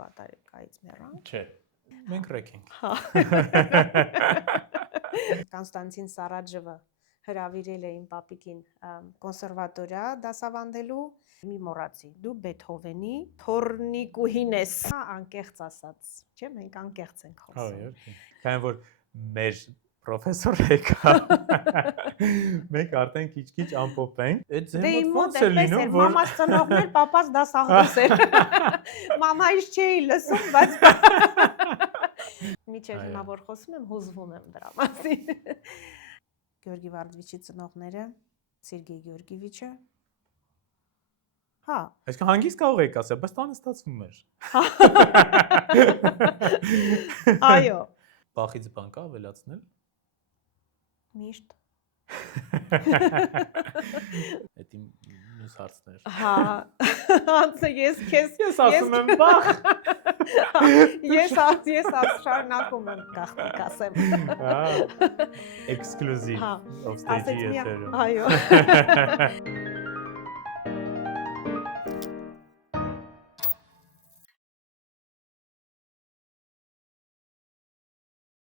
բատարիկայից մեռանք։ Չէ։ Մենք ռեքենք։ Կոնստանտին Սարաջևը հրավիրել է իմ պապիկին կոնսերվատորիա դասավանդելու, մի մոռացի, դու Բեթհովենի թորնիկուհին ես, անկեղծ ասած, չէ, մենք անկեղծ ենք խոսում։ Քանի որ մեր պրոֆեսոր եկա, մենք արդեն քիչ-քիչ ամփոփ ենք, այդ ձեր մոտ ոնց է լինում, որ մամաս ծնողներ, պապաս դասախոս էր։ Մամայից չէի լսում, բայց Միջև հիմա որ խոսում եմ, հուզվում եմ դրա մասին։ Գեորգի Վարդվիչի ծնողները, Սերգեյ Գեորգիևիչը։ Հա։ Այսինքն հանգիստ կարող եք ասել, բայց տանը ստացվում էր։ Այո։ Բախից բան կա ավելացնել։ Միշտ։ Այդ իմ մյուս հարցն էր։ Հա, անցը ես ասում եմ բախ։ Ես շարունակում եմ գաղտնիք ասեմ։ Էքսկլյուզիվ, of stage-ի եթերում։ Այո։